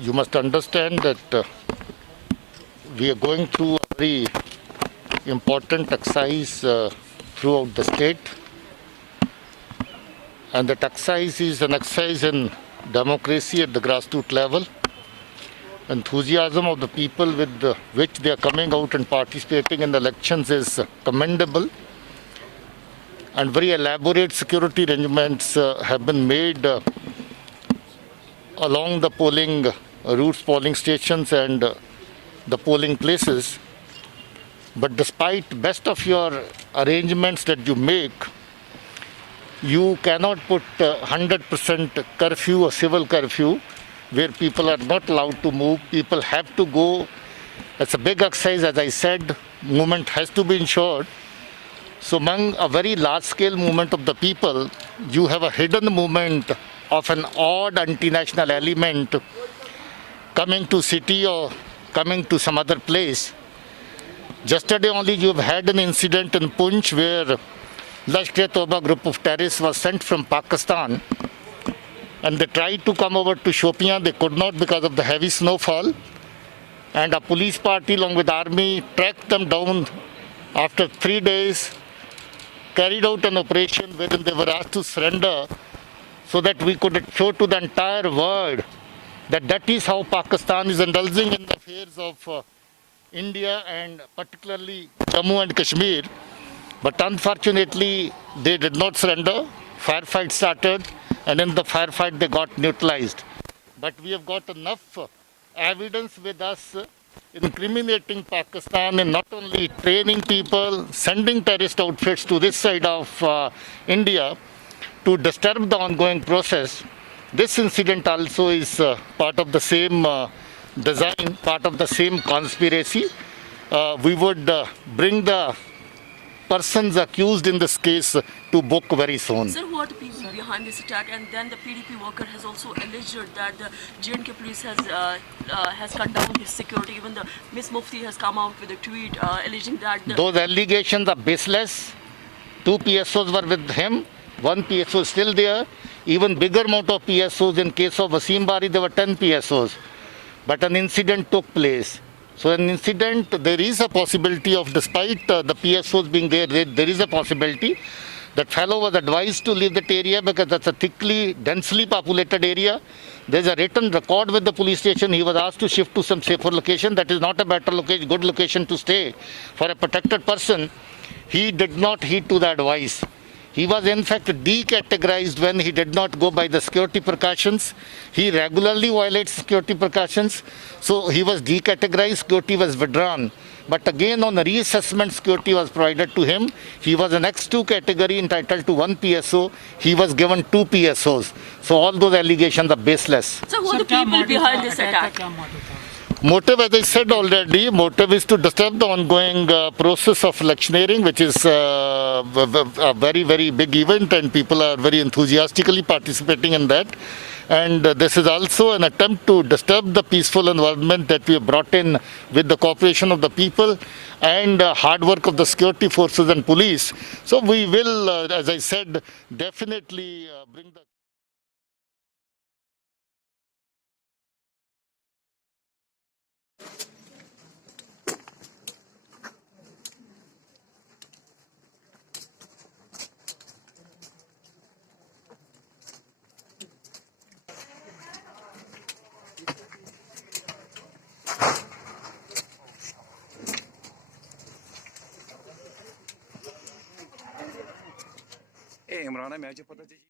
you must understand that we are going through a very important exercise throughout the state. And that exercise is an exercise in democracy at the grassroots level. Enthusiasm of the people with which they are coming out and participating in the elections is commendable. And very elaborate security arrangements have been made along the polling routes, polling stations and the polling places. But despite best of your arrangements that you make, you cannot put 100% curfew or civil curfew where people are not allowed to move. People have to go. It's a big exercise, as I said. Movement has to be ensured. So among a very large-scale movement of the people, you have a hidden movement of an odd anti-national element coming to city or coming to some other place. Yesterday only you have had an incident in Poonch where Lashkar-e-Toba group of terrorists was sent from Pakistan and they tried to come over to Shopian. They could not because of the heavy snowfall. And a police party along with army tracked them down after 3 days, carried out an operation wherein they were asked to surrender so that we could show to the entire world that that is how Pakistan is indulging in the affairs of India and particularly Jammu and Kashmir. But unfortunately, they did not surrender. Firefight started, and in the firefight, they got neutralized. But we have got enough evidence with us incriminating Pakistan in not only training people, sending terrorist outfits to this side of India to disturb the ongoing process. This incident also is part of the same design, part of the same conspiracy. We would bring the persons accused in this case to book very soon. Sir, who are the people behind this attack? And then the PDP worker has also alleged that the J&K police has cut down his security. Even the Miss Mufti has come out with a tweet alleging that those allegations are baseless. 2 PSOs were with him. 1 PSO is still there. Even bigger amount of PSOs. In case of Wasim Bari, there were 10 PSOs. But an incident took place. So an incident, there is a possibility of, despite the PSOs being there, there is a possibility that fellow was advised to leave that area because that's a thickly, densely populated area. There's a written record with the police station. He was asked to shift to some safer location. That is not a better location, good location to stay for a protected person. He did not heed to the advice. He was in fact decategorized when he did not go by the security precautions. He regularly violates security precautions. So he was decategorized, security was withdrawn. But again on the reassessment, security was provided to him. He was an X2 category entitled to 1 PSO. He was given 2 PSOs. So all those allegations are baseless. So who are the people behind this attack? Motive, as I said already, motive is to disturb the ongoing process of electioneering, which is a very, very big event and people are very enthusiastically participating in that. And this is also an attempt to disturb the peaceful environment that we have brought in with the cooperation of the people and hard work of the security forces and police. So we will, as I said, definitely bring the... Imran है match पता